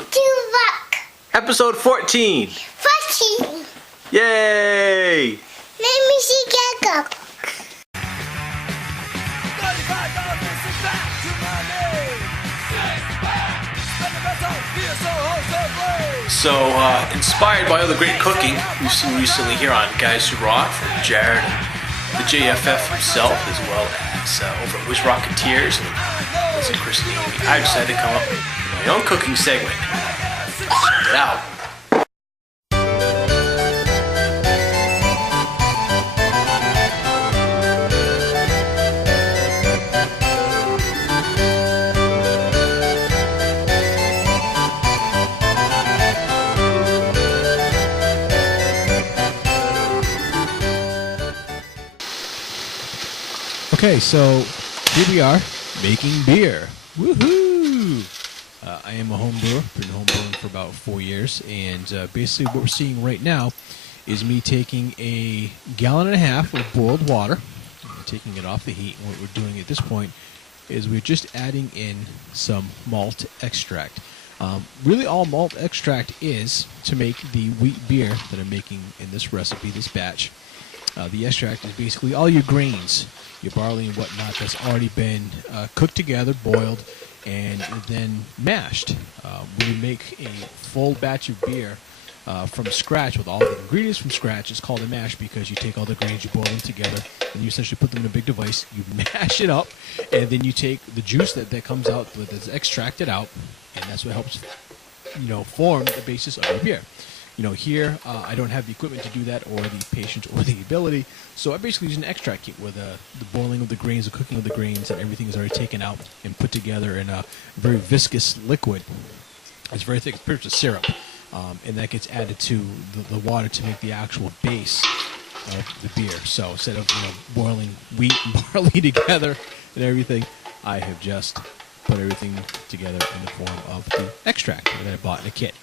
to Wrock. Episode 14. 14. Yay! Let me see Gecko. So, inspired by all the great cooking we've seen recently here on Guys Who Rock from Jared and the JFF himself, as well as over at Wiz Rocketeers and Liz and Chris and Amy, I decided to come up with my own cooking segment. Check it out. Okay, so here we are making beer. Woohoo! I am a home brewer, been home brewing for about 4 years, and basically what we're seeing right now is me taking a gallon and a half of boiled water, and taking it off the heat. And what we're doing at this point is we're just adding in some malt extract. Really all malt extract is to make the wheat beer that I'm making in this recipe, this batch. The extract is basically all your grains, your barley and whatnot that's already been cooked together, boiled, and then mashed. When you make a full batch of beer from scratch with all the ingredients from scratch, it's called a mash because you take all the grains, you boil them together, and you essentially put them in a big device, you mash it up, and then you take the juice that comes out, that's extracted out, and that's what helps form the basis of your beer. Here I don't have the equipment to do that, or the patience, or the ability. So I basically use an extract kit where the boiling of the grains, the cooking of the grains, and everything is already taken out and put together in a very viscous liquid. It's very thick, it's pretty much a syrup, and that gets added to the water to make the actual base of the beer. So instead of boiling wheat and barley together and everything, I have just put everything together in the form of the extract that I bought in a kit.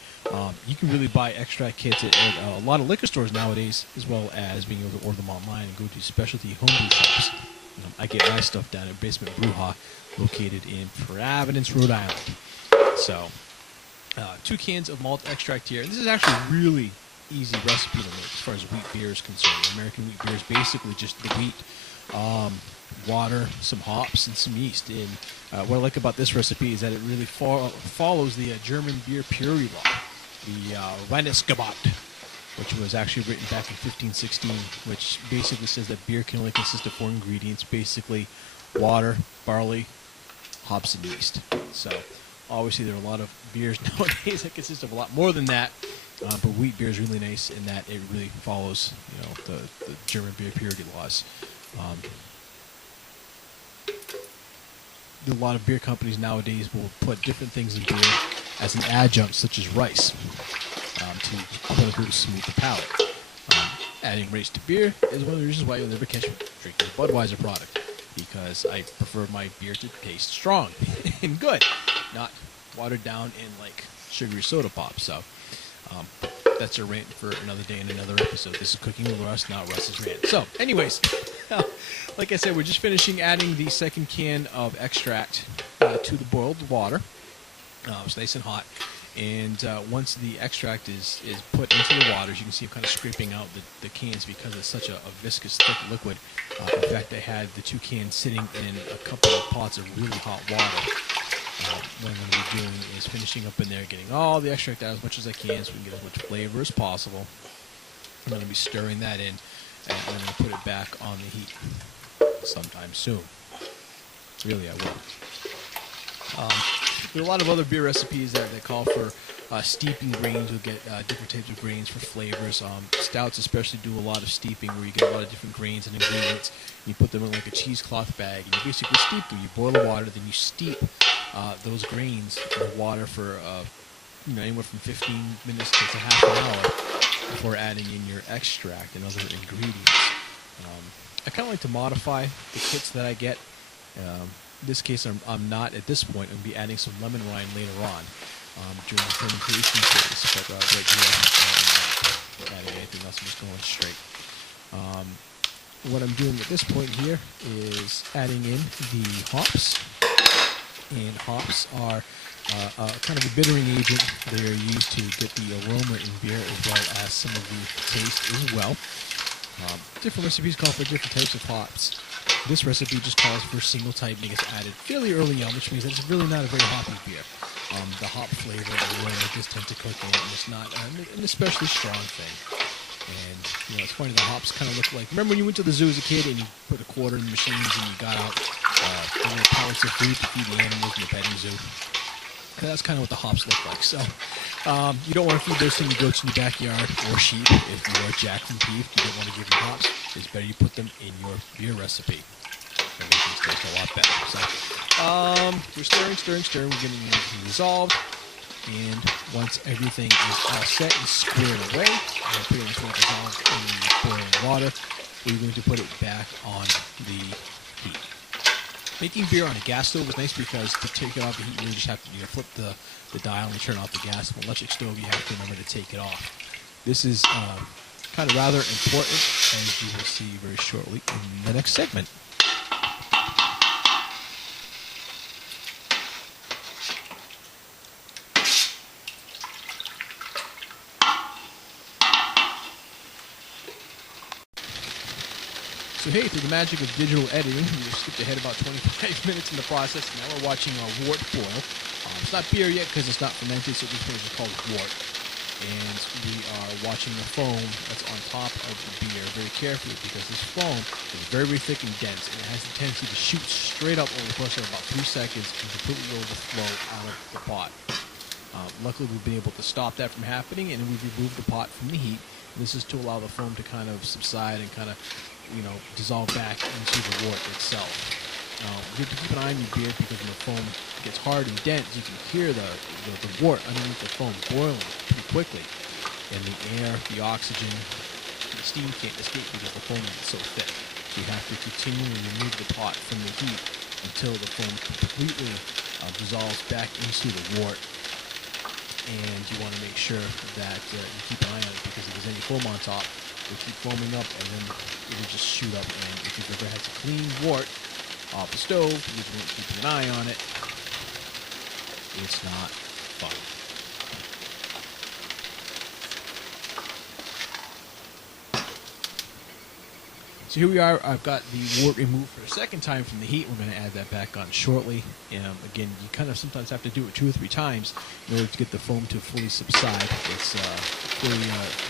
You can really buy extract kits at a lot of liquor stores nowadays, as well as being able to order them online and go to specialty homebrew shops. I get my stuff down at Basement Brewha, located in Providence, Rhode Island. So, 2 cans of malt extract here. This is actually a really easy recipe to make as far as wheat beer is concerned. American wheat beer is basically just the wheat, water, some hops, and some yeast. And what I like about this recipe is that it really follows the German beer purity law, the Reinheitsgebot, which was actually written back in 1516, which basically says that beer can only consist of 4 ingredients, basically water, barley, hops, and yeast. So obviously there are a lot of beers nowadays that consist of a lot more than that, but wheat beer is really nice in that it really follows the German beer purity laws. A lot of beer companies nowadays will put different things in beer as an adjunct, such as rice, to smooth the palate. Adding rice to beer is one of the reasons why you'll never catch me drinking a Budweiser product, because I prefer my beer to taste strong and good, not watered down in like sugary soda pop. So that's a rant for another day and another episode. This is Cooking with Russ, not Russ's rant. So, anyways, like I said, we're just finishing adding the second can of extract to the boiled water. It's nice and hot. And once the extract is put into the water, as you can see, I'm kind of scraping out the cans because it's such a viscous, thick liquid. In fact, I had the 2 cans sitting in a couple of pots of really hot water. What I'm going to be doing is finishing up in there, getting all the extract out as much as I can so we can get as much flavor as possible. I'm going to be stirring that in, and I'm going to put it back on the heat sometime soon. Really, I will. There are a lot of other beer recipes that call for steeping grains. You'll get different types of grains for flavors. Stouts especially do a lot of steeping, where you get a lot of different grains and ingredients. And you put them in like a cheesecloth bag, and you basically steep them. You boil the water, then you steep those grains in the water for anywhere from 15 minutes to half an hour before adding in your extract and other ingredients. I kind of like to modify the kits that I get. In this case, I'm not at this point. I'm going to be adding some lemon rind later on during the fermentation phase. But right here, I'm not adding anything else. I'm just going straight. What I'm doing at this point here is adding in the hops. And hops are kind of a bittering agent. They are used to get the aroma in beer as well as some of the taste as well. Different recipes call for different types of hops. This recipe just calls for a single type and it gets added fairly early on, which means that it's really not a very hoppy beer. The hop flavor and aroma just tend to cook in, and it's not an especially strong thing. And it's funny, the hops kind of look like, remember when you went to the zoo as a kid and you put a quarter in the machines and you got out little pellets of food to feed the animals in the petting zoo? That's kind of what the hops look like. So you don't want to feed those to your goats in your backyard or sheep. If you are Jack from beef, you don't want to give them hops. It's better you put them in your beer recipe. That makes things taste a lot better. So we're stirring. We're getting everything dissolved. And once everything is all set and squared away, we're pretty much dissolved in the boiling water, we're going to put it back on the heat. Making beer on a gas stove is nice because to take it off the heat, you just have to flip the dial and turn off the gas. On an electric stove, you have to remember to take it off. This is kind of rather important, as you will see very shortly in the next segment. So hey, through the magic of digital editing, we just skipped ahead about 25 minutes in the process. Now we're watching our wort boil. It's not beer yet because it's not fermented, so this one is called wort. And we are watching the foam that's on top of the beer very carefully because this foam is very, very thick and dense, and it has a tendency to shoot straight up over the course of about 3 seconds and completely overflow out of the pot. Luckily, we've been able to stop that from happening, and we've removed the pot from the heat. This is to allow the foam to kind of subside and kind of dissolve back into the wort itself. You have to keep an eye on your beer because when the foam gets hard and dense, you can hear the wort underneath the foam boiling pretty quickly. And the air, the oxygen, the steam can't escape because the foam is so thick. So you have to continually remove the pot from the heat until the foam completely dissolves back into the wort. And you want to make sure that you keep an eye on it because if there's any foam on top, it'll keep foaming up and then it'll just shoot up. And if you've ever had to clean wort off the stove, you want to keep an eye on it. It's not fun. So here we are. I've got the wort removed for a second time from the heat. We're going to add that back on shortly. Again, you kind of sometimes have to do it 2 or 3 times in order to get the foam to fully subside. It's fully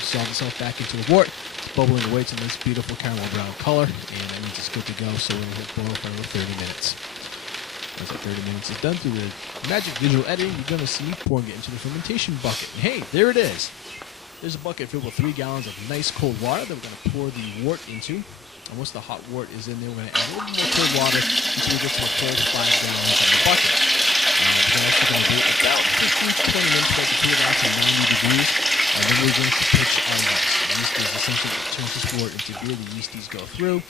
dissolved itself back into the wort. It's bubbling away to a nice, beautiful caramel brown color, and that means it's good to go. So we're going to hit boil for another 30 minutes. Once that 30 minutes is done through the magic digital editing, you're going to see me pouring it into the fermentation bucket. And hey, there it is. There's a bucket filled with 3 gallons of nice cold water that we're going to pour the wort into. And once the hot wort is in there, we're going to add a little more cold water until we get to a full 5 gallons in the bucket. We're also going to wait about 15 to 20 minutes for it to cool down to 90 degrees. And then we're going to pitch our yeast. Yeast is essentially what turns this wort into beer. The yeasties go through,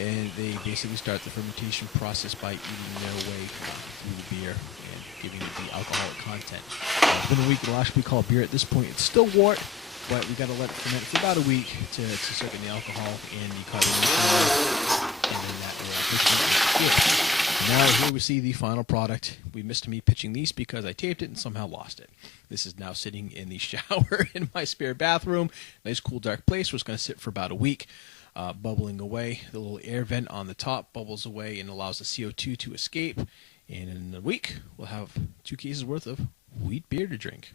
and they basically start the fermentation process by eating their way through the beer and giving it the alcoholic content. It's been a week. It'll actually be called beer at this point. It's still wort, but we got to let it ferment for about a week to soak in the alcohol and the carbonation, and then that will officially be it. Now here we see the final product. We missed me pitching these because I taped it and somehow lost it. This is now sitting in the shower in my spare bathroom. Nice, cool, dark place where it's going to sit for about a week, bubbling away. The little air vent on the top bubbles away and allows the CO2 to escape. And in a week, we'll have 2 cases worth of wheat beer to drink.